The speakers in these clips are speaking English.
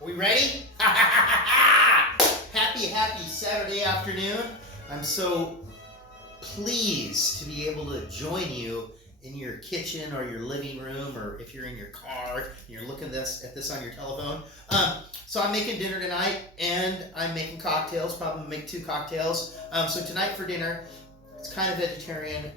Are we ready? Happy Saturday afternoon. I'm so pleased to be able to join you in your kitchen or your living room, or if you're in your car and you're looking at this on your telephone. So I'm making dinner tonight, and I'm making cocktails. Probably make 2 cocktails. So tonight for dinner, it's kind of vegetarian,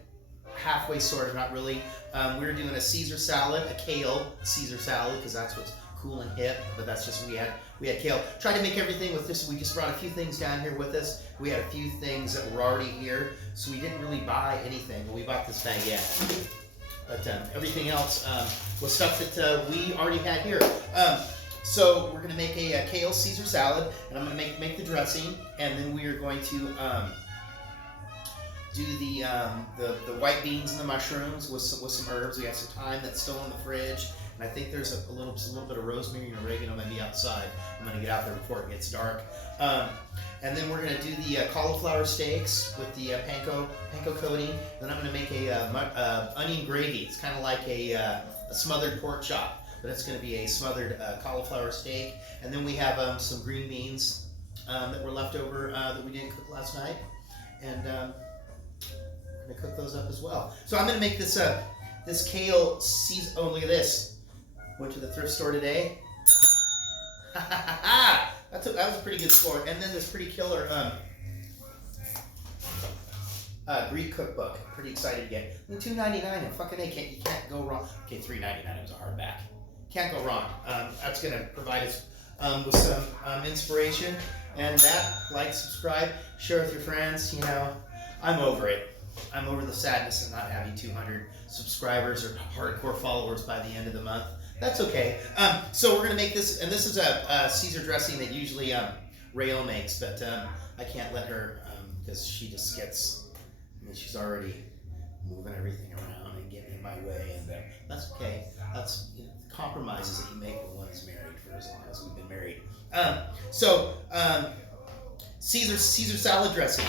halfway sort of, not really. We're doing a Caesar salad, a Kale Caesar salad, because that's what's cool and hip. But that's just we had kale. Tried to make everything with this. We just brought a few things down here with us. We had a few things that were already here, so we didn't really buy anything. But we bought this baguette. But everything else was stuff that we already had here. So we're gonna make a Kale Caesar salad, and I'm gonna make the dressing, and then we are going to do the white beans and the mushrooms with some herbs. We have some thyme that's still in the fridge, and I think there's a little bit of rosemary and oregano maybe outside. I'm gonna get out there before it gets dark. And then we're gonna do the cauliflower steaks with the panko coating. Then I'm gonna make a onion gravy. It's kind of like a smothered pork chop, but it's gonna be a smothered cauliflower steak. And then we have some green beans that were left over that we didn't cook last night, and I'm gonna cook those up as well. So I'm gonna make this this Kale Caesar. Oh, look at this! Went to the thrift store today. That was a pretty good score. And then this pretty killer Greek cookbook. Pretty excited to get. $2.99 and fucking A, you can't go wrong. Okay, $3.99. It was a hardback. Can't go wrong. That's gonna provide us with some inspiration. And that, like, subscribe, share with your friends. You know, I'm over it. I'm over the sadness of not having 200 subscribers or hardcore followers by the end of the month. That's okay. So we're gonna make this, and this is a Caesar dressing that usually Rael makes, but I can't let her because she just gets. I mean, she's already moving everything around and getting in my way, and that's okay. That's compromises that you make when one is married for as long as we've been married. Caesar salad dressing.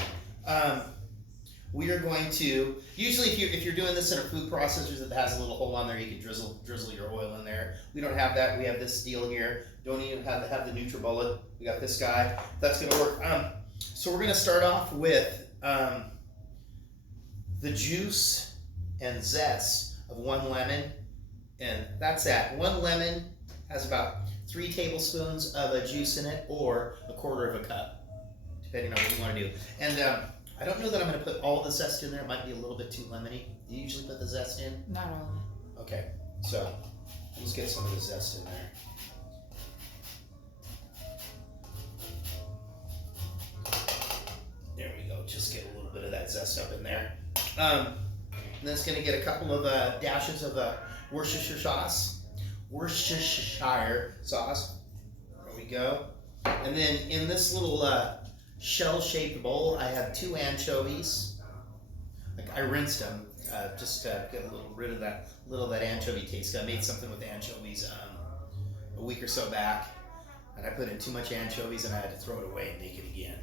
We are going to, usually if you're doing this in a food processor that has a little hole on there, you can drizzle your oil in there. We don't have that. We have this deal here. Don't even have the NutriBullet. We got this guy. That's going to work. So we're going to start off with the juice and zest of 1 lemon. And that's that. 1 lemon has about 3 tablespoons of juice in it, or 1/4 cup, depending on what you want to do. And I don't know that I'm going to put all the zest in there. It might be a little bit too lemony. Do you usually put the zest in? Not all of it. Okay, so let's get some of the zest in there. There we go. Just get a little bit of that zest up in there. And then it's going to get a couple of dashes of Worcestershire sauce. There we go. And then in this little shell-shaped bowl, I have 2 anchovies. Like, I rinsed them just to get a little rid of that anchovy taste. I made something with anchovies a week or so back, and I put in too much anchovies and I had to throw it away and make it again.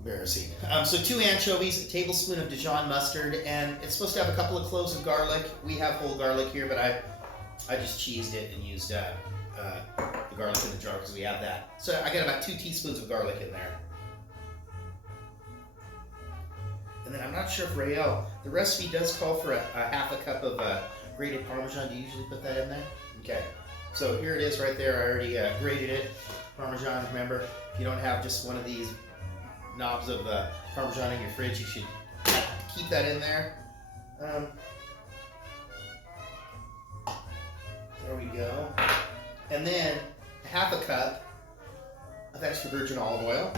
Embarrassing. So 2 anchovies, a tablespoon of Dijon mustard, and it's supposed to have a couple of cloves of garlic. We have whole garlic here, but I just cheesed it and used the garlic in the jar because we have that. So I got about 2 teaspoons of garlic in there. And then I'm not sure if Rael, the recipe does call for a 1/2 cup of grated Parmesan. Do you usually put that in there? Okay. So here it is right there. I already grated it. Parmesan, remember, if you don't have just one of these knobs of Parmesan in your fridge, you should keep that in there. There we go. And then 1/2 cup of extra virgin olive oil.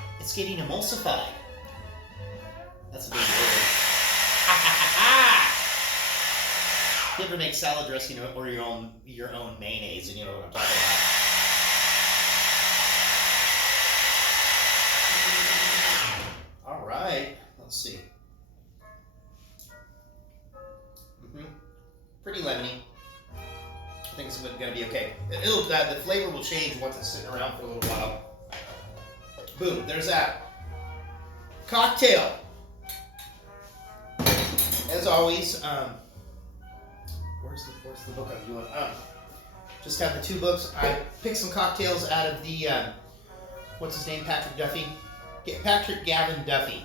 And it's getting emulsified. That's a big word. You ever make salad dressing or your own mayonnaise, and you know what I'm talking about. All right, let's see. Pretty lemony. I think it's going to be okay. The flavor will change once it's sitting around for a little while. Boom, there's that. Cocktail. As always, where's the book I'm doing? Just have the two books. I picked some cocktails out of the, what's his name, Patrick Gavin Duffy.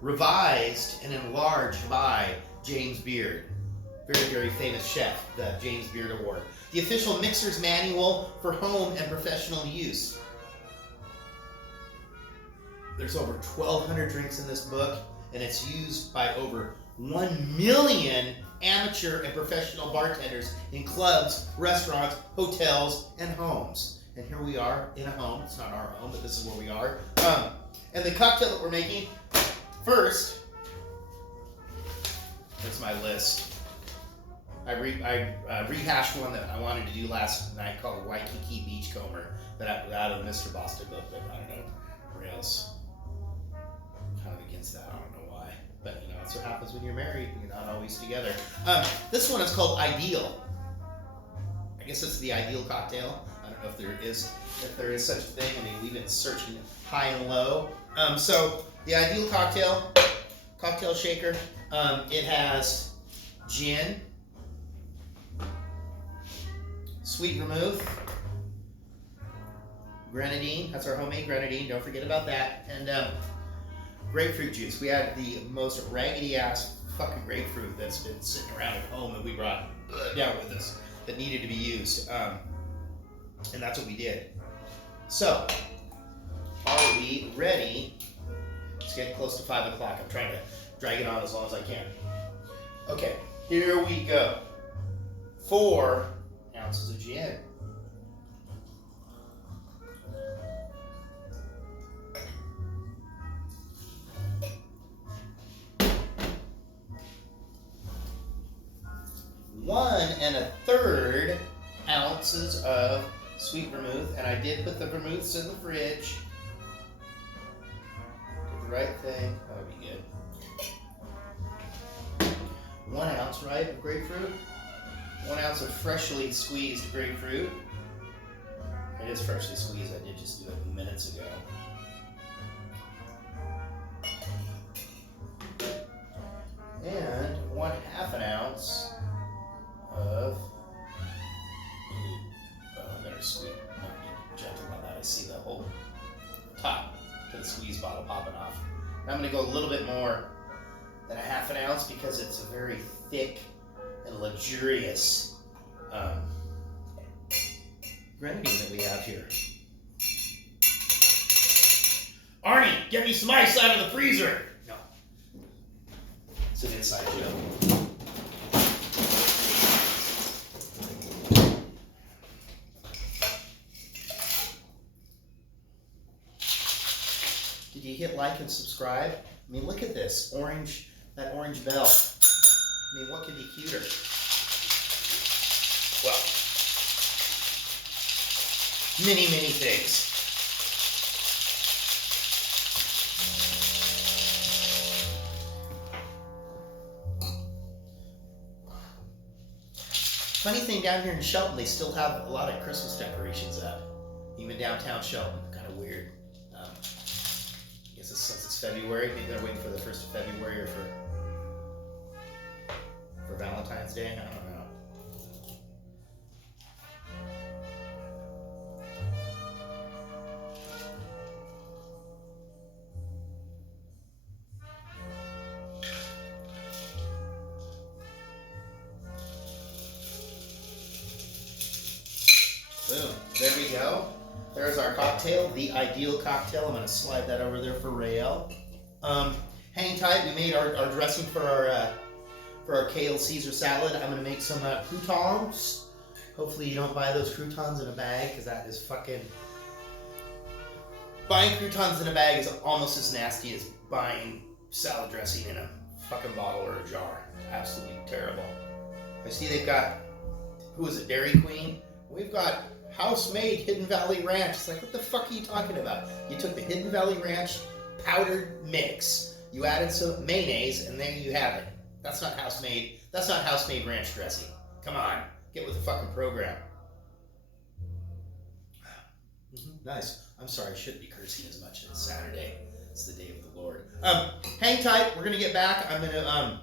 Revised and enlarged by James Beard. Very, very famous chef, the James Beard Award. The official mixer's manual for home and professional use. There's over 1,200 drinks in this book, and it's used by over 1 million amateur and professional bartenders in clubs, restaurants, hotels, and homes. And here we are in a home. It's not our home, but this is where we are. And the cocktail that we're making, first, that's my list. I rehashed one that I wanted to do last night called Waikiki Beachcomber, but out of the Mr. Boston book, but I don't know. Rails. Kind of against that, I don't know why. But you know, that's what happens when you're married. You're not always together. This one is called Ideal. I guess it's the ideal cocktail. I don't know if there is such a thing. I mean, we've been searching high and low. So the ideal cocktail shaker. It has gin, sweet vermouth, grenadine. That's our homemade grenadine. Don't forget about that. And grapefruit juice. We had the most raggedy ass fucking grapefruit that's been sitting around at home that we brought down with us that needed to be used. And that's what we did. So, are we ready? It's getting close to 5 o'clock. I'm trying to drag it on as long as I can. Okay, here we go. 4 ounces of gin. 1 1/3 ounces of sweet vermouth, and I did put the vermouths in the fridge. Did the right thing. That would be good. 1 ounce, right, of grapefruit. 1 ounce of freshly squeezed grapefruit. It is freshly squeezed. I did just do it minutes ago. And 1/2 ounce of. I better squeeze. Not be gentle on that. I see the whole top to the squeeze bottle popping off. Now I'm going to go a little bit more than 1/2 ounce because it's a very thick and luxurious grenadine that we have here. Arnie, get me some ice out of the freezer. No, it's an inside joke. Did you hit like and subscribe? I mean, look at this orange, that orange bell. I mean, what could be cuter? Well, many, many things. Funny thing, down here in Shelton, they still have a lot of Christmas decorations up. Even downtown Shelton, kind of weird. I guess since it's February, maybe they're waiting for the 1st of February or for Valentine's Day. I don't know. Boom. There we go. There's our cocktail, the ideal cocktail. I'm going to slide that over there for Rael. Hang tight. We made our dressing for our Kale Caesar salad. I'm going to make some croutons. Hopefully you don't buy those croutons in a bag, because that is fucking... Buying croutons in a bag is almost as nasty as buying salad dressing in a fucking bottle or a jar. Absolutely terrible. I see they've got, who is it, Dairy Queen? We've got house-made Hidden Valley Ranch. It's like, what the fuck are you talking about? You took the Hidden Valley Ranch powdered mix, you added some mayonnaise, and there you have it. That's not house-made. That's not house-made ranch dressing. Come on, get with the fucking program. Nice. I'm sorry, I shouldn't be cursing as much. It's Saturday. It's the day of the Lord. Hang tight. We're gonna get back. I'm gonna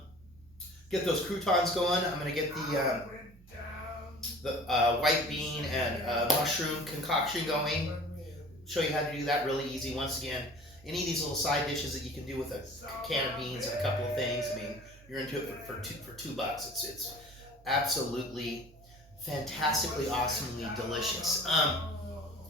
get those croutons going. I'm gonna get the white bean and mushroom concoction going. Show you how to do that really easy. Once again, any of these little side dishes that you can do with a can of beans and a couple of things. I mean, you're into it for $2. It's absolutely fantastically, awesomely delicious.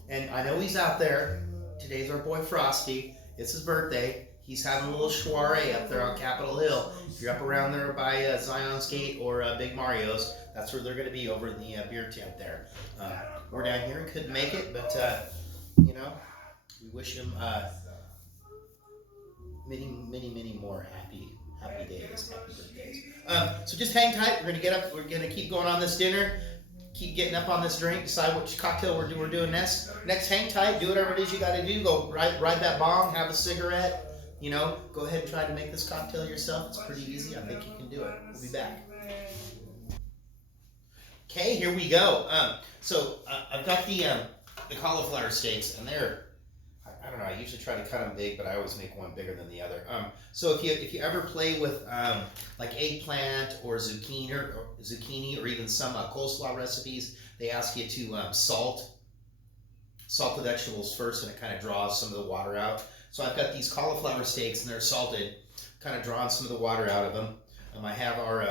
And I know he's out there. Today's our boy Frosty. It's his birthday. He's having a little soiree up there on Capitol Hill. If you're up around there by Zion's Gate or Big Mario's, that's where they're going to be, over in the beer tent there. We're down here and couldn't make it, but you know, we wish him many more happy days, happy birthdays. So just hang tight. We're gonna get up. We're gonna keep going on this dinner. Keep getting up on this drink. Decide which cocktail we're doing next. Hang tight. Do whatever it is you got to do. Go ride that bong. Have a cigarette. You know, go ahead and try to make this cocktail yourself. It's pretty easy. I think you can do it. We'll be back. Okay, here we go. So I've got the cauliflower steaks, and they're, I don't know, I usually try to cut them big, but I always make one bigger than the other. So if you ever play with like eggplant or zucchini or even some coleslaw recipes, they ask you to salt the vegetables first, and it kind of draws some of the water out. So I've got these cauliflower steaks, and they're salted, kind of drawing some of the water out of them. I have our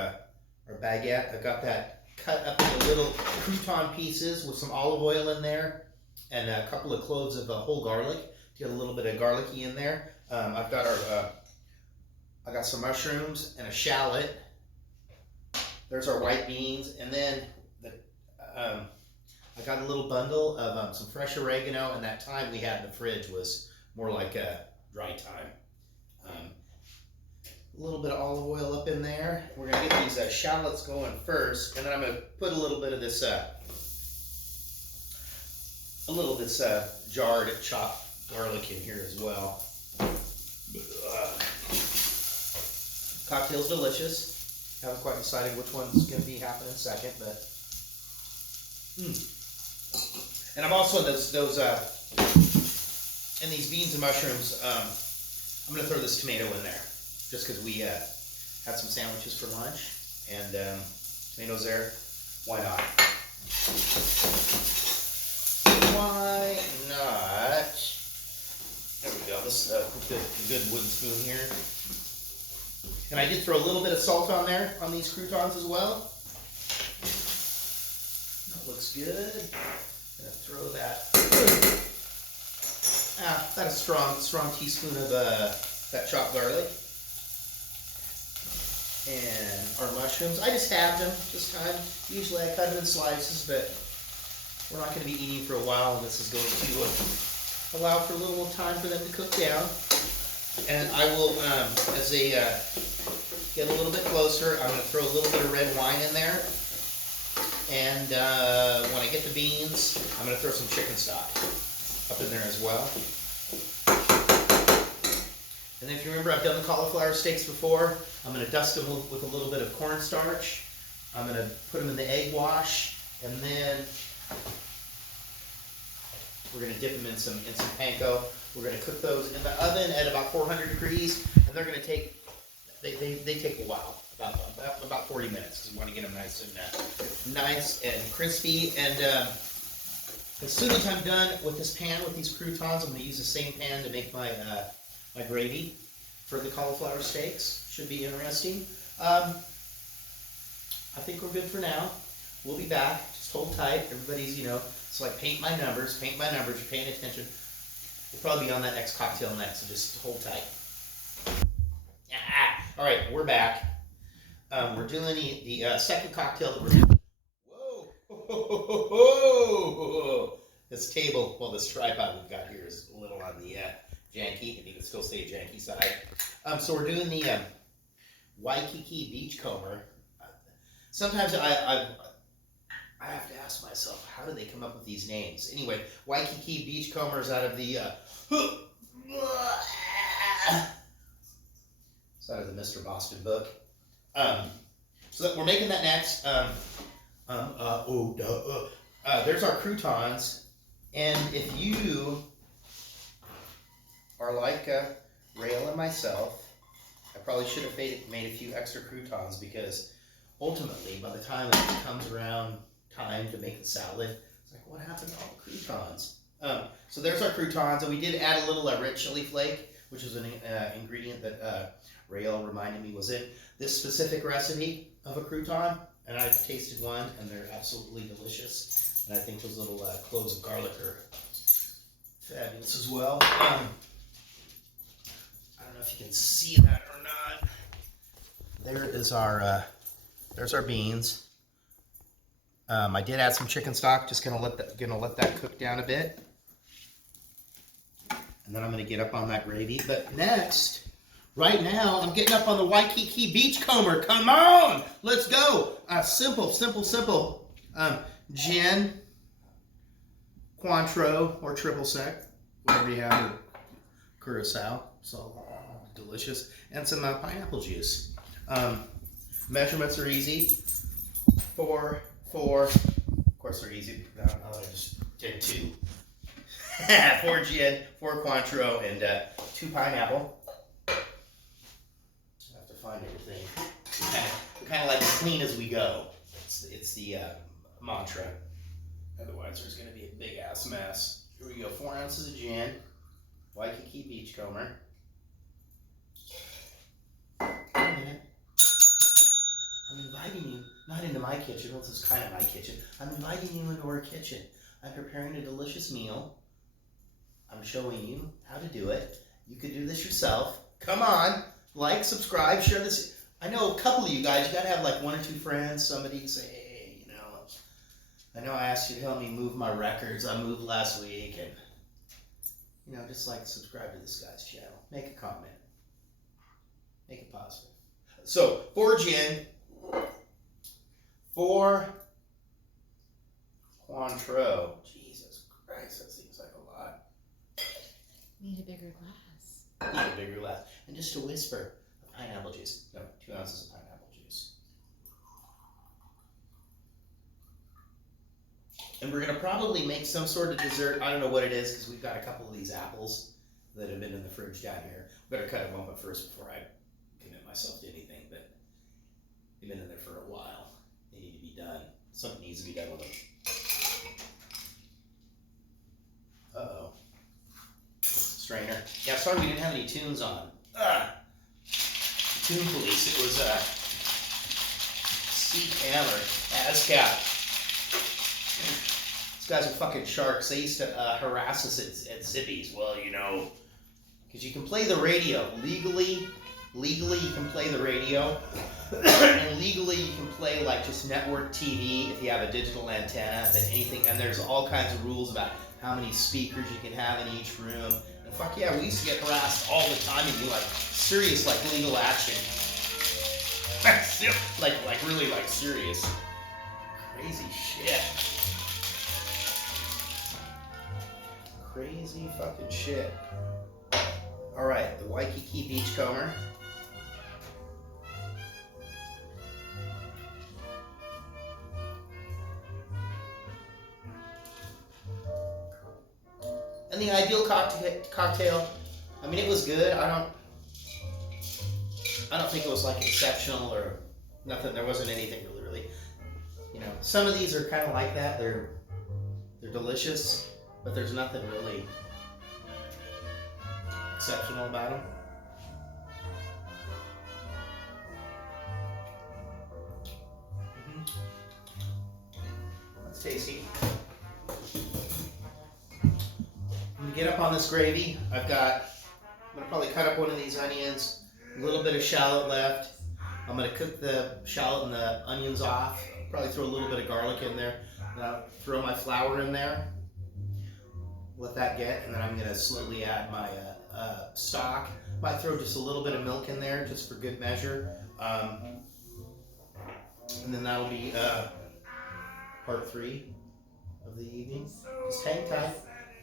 baguette. I've got that cut up into little crouton pieces with some olive oil in there, and a couple of cloves of whole garlic. Get a little bit of garlicky in there. I've got I got some mushrooms and a shallot. There's our white beans, and then I got a little bundle of some fresh oregano, and that thyme we had in the fridge was more like a dry thyme. A little bit of olive oil up in there. We're gonna get these shallots going first, and then I'm gonna put a little bit of this jarred chopped garlic in here as well. Cocktail's delicious. Haven't quite decided which one's going to be happening second, but and I'm also in these beans and mushrooms. I'm going to throw this tomato in there just because we had some sandwiches for lunch, and tomatoes there. Why not? Why not? There we go. This with a good wooden spoon here. And I did throw a little bit of salt on there on these croutons as well. That looks good. Gonna throw that. About a strong teaspoon of that chopped garlic. And our mushrooms. I just halved them this time. Usually I cut them in slices, but we're not going to be eating for a while, and this is going to allow for a little more time for them to cook down. And I will, as they get a little bit closer, I'm going to throw a little bit of red wine in there. And when I get the beans, I'm going to throw some chicken stock up in there as well. And then if you remember, I've done the cauliflower steaks before. I'm going to dust them with a little bit of cornstarch. I'm going to put them in the egg wash, and then we're going to dip them in some panko. We're going to cook those in the oven at about 400 degrees, and they're going to take, they take a while, about 40 minutes, because we want to get them nice and crispy. And as soon as I'm done with this pan with these croutons, I'm going to use the same pan to make my my gravy for the cauliflower steaks. Should be interesting. I think we're good for now. We'll be back. Just hold tight. Everybody's, it's like paint my numbers. You're paying attention. We'll probably be on that next cocktail next, so just hold tight. All right, we're back. We're doing the second cocktail that we're doing. Whoa! This table, this tripod we've got here is a little on the janky, and you can still say janky side. So we're doing the Waikiki Beachcomber. Sometimes I have to ask myself, how do they come up with these names? Anyway, Waikiki Beachcomber is out of the it's out of the Mr. Boston book. So we're making that next. There's our croutons. And if you are like Rael and myself, I probably should have made a few extra croutons because ultimately, by the time it comes around time to make the salad, it's like, what happened to all the croutons? So there's our croutons, and we did add a little red chili flake, which is an ingredient that Rael reminded me was in this specific recipe of a crouton, and I've tasted one, and they're absolutely delicious. And I think those little cloves of garlic are fabulous as well. I don't know if you can see that or not. There is our, there's our beans. I did add some chicken stock. Just gonna let that cook down a bit, and then I'm gonna get up on that gravy. But next, right now, I'm getting up on the Waikiki Beachcomber. Come on, let's go. Simple. Gin, Cointreau, or triple sec, whatever you have, or curacao. So delicious, and some pineapple juice. Measurements are easy. 4. Of course they're easy. I just did 2. 4 gin, 4 Cointreau, and 2 pineapple. I have to find everything. We kind of like to clean as we go. It's the mantra. Otherwise, there's going to be a big ass mess. Here we go. 4 ounces of gin, Waikiki Beachcomber. Wait a minute. I'm inviting you, not into my kitchen, well, this is kind of my kitchen. I'm inviting you into our kitchen. I'm preparing a delicious meal. I'm showing you how to do it. You could do this yourself. Come on, like, subscribe, share this. I know a couple of you guys, you gotta have like 1 or 2 friends, somebody say, hey, you know, I know I asked you to help me move my records. I moved last week, and, you know, just like subscribe to this guy's channel. Make a comment. Make it positive. So, 4 gin. 4 Cointreau. Jesus Christ, that seems like a lot. Need a bigger glass. Need a bigger glass. And just a whisper of pineapple juice. No, 2 ounces of pineapple juice. And we're going to probably make some sort of dessert. I don't know what it is because we've got a couple of these apples that have been in the fridge down here. Better cut them open first before I commit myself to anything, but they've been in there for a while. They need to be done. Something needs to be done with them. Uh-oh. Strainer. Yeah, sorry we didn't have any tunes on. Tune police. It was C-Cam or ASCAP. These guys are fucking sharks. They used to harass us at Zippy's. Well, you know, because you can play the radio legally. Legally, you can play the radio, and legally, you can play like just network TV if you have a digital antenna. Then anything, and there's all kinds of rules about how many speakers you can have in each room. And fuck yeah, we used to get harassed all the time and do like serious like legal action, like really like serious, crazy shit, crazy fucking shit. All right, the Waikiki Beachcomber. And the ideal cocktail, I mean, it was good. I don't think it was like exceptional or nothing. There wasn't anything really, you know. Some of these are kind of like that. They're delicious, but there's nothing really exceptional about them. That's tasty. I'm gonna get up on this gravy. I'm gonna probably cut up one of these onions, a little bit of shallot left. I'm gonna cook the shallot and the onions off. Probably throw a little bit of garlic in there. And I'll throw my flour in there. Let that get, and then I'm gonna slowly add my stock. Might throw just a little bit of milk in there, just for good measure. And then that'll be part 3 of the evening. Just hang tight.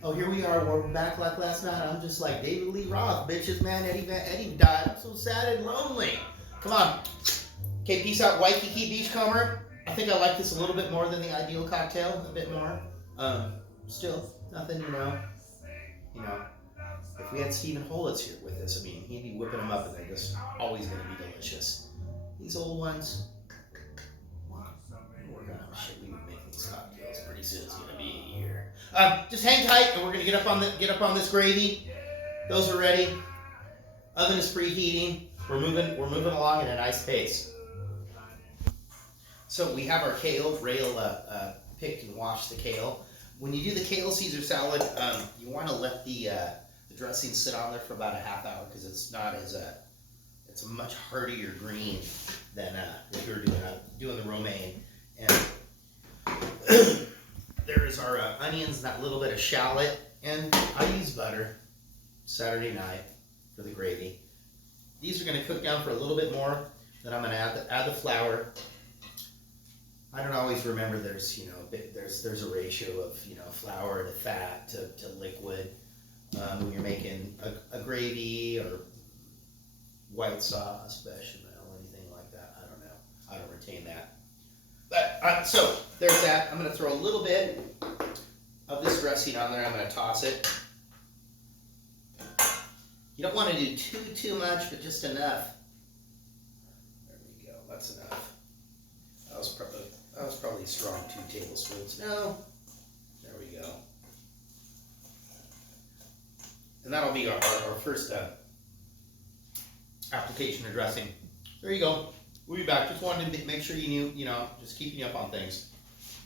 Oh, here we are. We're back like last night. I'm just like David Lee Roth, bitches, man. Eddie died. I'm so sad and lonely. Come on. Okay, peace out, Waikiki Beachcomber. I think I like this a little bit more than the ideal cocktail, a bit more. Still, nothing, you know, if we had Stephen Holitz here with us, I mean, he'd be whipping them up and they're just always going to be delicious. These old ones, we're going to, shit, we would make these cocktails pretty soon. It's going to be a year. Just hang tight and we're going to get up on this gravy. Those are ready. Oven is preheating. We're moving along at a nice pace. So we have our kale, Rail picked and washed the kale. When you do the Kale Caesar salad, you want to let the dressing sit on there for about a half hour because it's not as it's a much heartier green than if you're doing the romaine. And there is our onions, that little bit of shallot, and I use butter Saturday night for the gravy. These are going to cook down for a little bit more. Then I'm going to add the flour. I don't always remember there's a ratio of flour to fat to liquid when you're making a gravy or white sauce, bechamel, anything like that. I don't know. I don't retain that. But so there's that. I'm going to throw a little bit of this dressing on there. I'm going to toss it. You don't want to do too much, but just enough. There we go. That's enough. That was probably a strong 2 tablespoons. No. There we go. And that'll be our first application of dressing. There you go. We'll be back. Just wanted to make sure you knew, just keeping you up on things.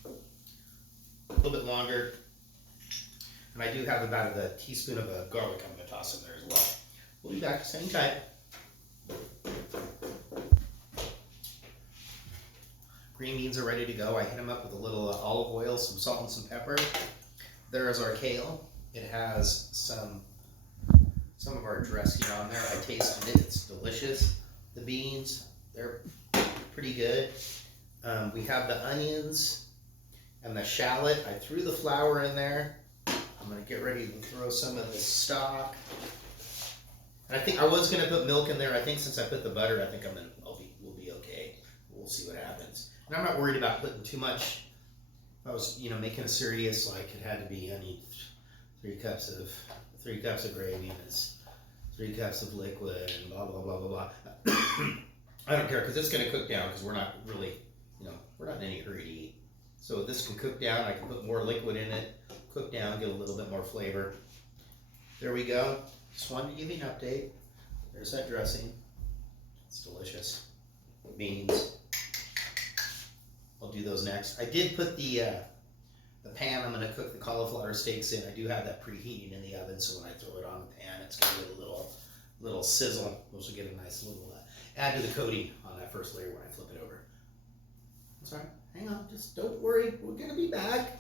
A little bit longer. And I do have about a teaspoon of garlic I'm going to toss in there as well. We'll be back, same time. Green beans are ready to go. I hit them up with a little olive oil, some salt, and some pepper. There is our kale. It has some of our dressing on there. I tasted it. It's delicious. The beans, they're pretty good. We have the onions and the shallot. I threw the flour in there. I'm going to get ready to throw some of this stock. And I think I was going to put milk in there. I think since I put the butter, I think we'll be okay. We'll see what happens. And I'm not worried about putting too much. If I was, making a serious, like it had to be, I need 3 cups of gravy and it's 3 cups of liquid and blah, blah, blah, blah, blah. I don't care because it's going to cook down because we're not really, we're not in any hurry to eat. So this can cook down. I can put more liquid in it, cook down, get a little bit more flavor. There we go. Just wanted to give you an update. There's that dressing. It's delicious. Beans. I'll do those next. I did put the pan I'm going to cook the cauliflower steaks in. I do have that preheating in the oven, so when I throw it on the pan, it's going to get a little sizzle. Which will get a nice little add to the coating on that first layer when I flip it over. I'm sorry. Hang on. Just don't worry. We're going to be back.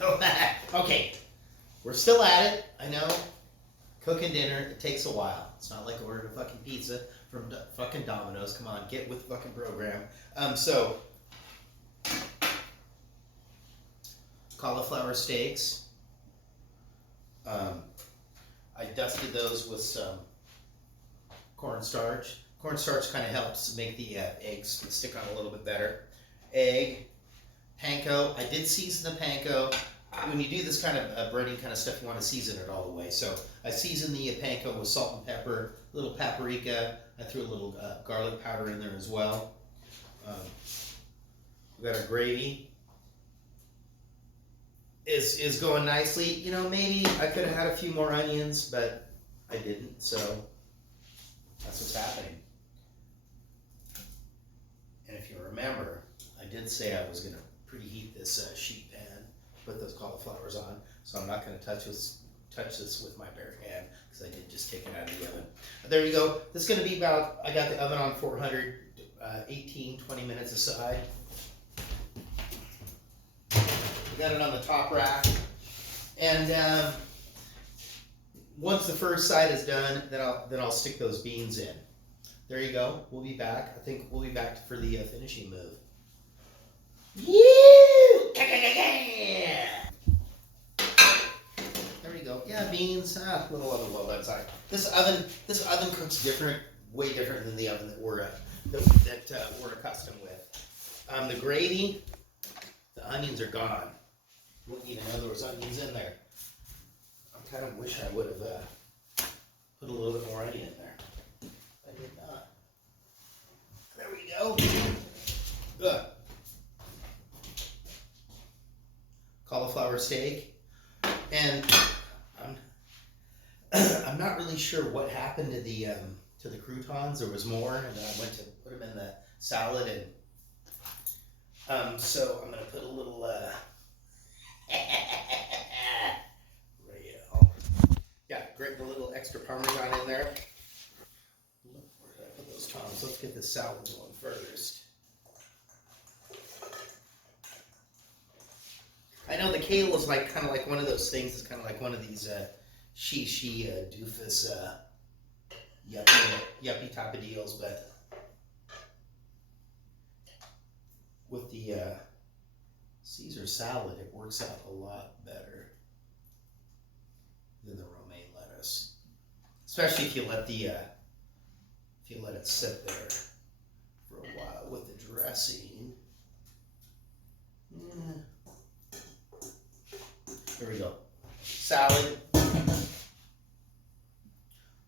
Oh, okay. We're still at it. I know. Cooking dinner, it takes a while. It's not like ordering a fucking pizza from fucking Domino's. Come on, get with the fucking program. So, cauliflower steaks. I dusted those with some cornstarch. Cornstarch kind of helps make the eggs stick on a little bit better. Egg. Panko. I did season the panko. When you do this kind of breading kind of stuff, you want to season it all the way. So I seasoned the panko with salt and pepper, a little paprika. I threw a little garlic powder in there as well. We got our gravy. Is going nicely. Maybe I could have had a few more onions, but I didn't. So that's what's happening. And if you remember, I did say I was going to preheat this sheet pan, put those cauliflowers on, so I'm not going to touch this with my bare hand because I did just take it out of the oven. There you go. This is going to be about, I got the oven on 400, 20 minutes aside. We got it on the top rack, and once the first side is done, then I'll stick those beans in. There you go. We'll be back. I think we'll be back for the finishing move. There we go. Yeah, beans. A little oven well done. Sorry. This oven cooks different way different than the oven that we're accustomed with. The gravy, the onions are gone. Wouldn't even know there was onions in there. I kind of wish I would have put a little bit more onion in there. I did not. There we go. Ugh. Cauliflower steak, and I'm not really sure what happened to the croutons. There was more, and then I went to put them in the salad, and so I'm gonna put a little grate a little extra Parmesan in there. Where did I put those tongs? Let's get this salad going first. I know the kale is like kind of like one of those things. It's kind of like one of these doofus yuppie type of deals, but with the Caesar salad, it works out a lot better than the romaine lettuce, especially if you let it sit there for a while with the dressing. There we go. Salad.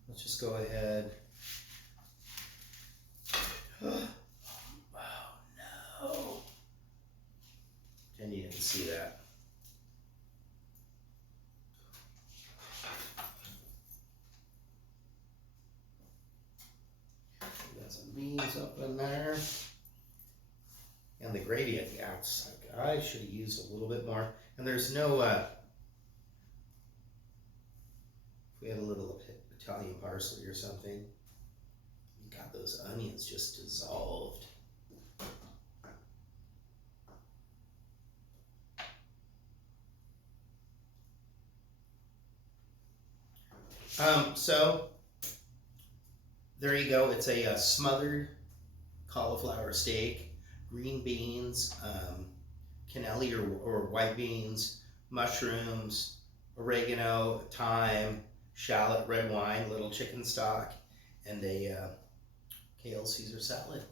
Let's just go ahead. Oh no. Jenny didn't see that. We got some beans up in there. And the gravy at the outside. I should have used a little bit more. And there's no we had a little Italian parsley or something. We got those onions just dissolved. So there you go. It's a smothered cauliflower steak, green beans, cannelli or white beans, mushrooms, oregano, thyme, shallot, red wine, little chicken stock, and a Kale Caesar salad.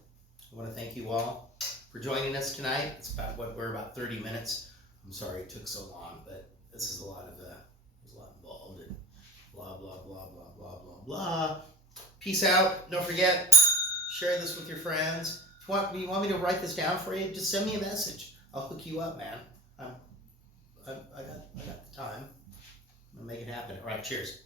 I want to thank you all for joining us tonight. It's we're about 30 minutes. I'm sorry it took so long, but this is a lot of there's a lot involved and blah blah blah blah blah blah blah. Peace out. Don't forget, share this with your friends. If you want me to write this down for you, just send me a message. I'll hook you up, man. I got the time. I'm gonna make it happen. All right, cheers.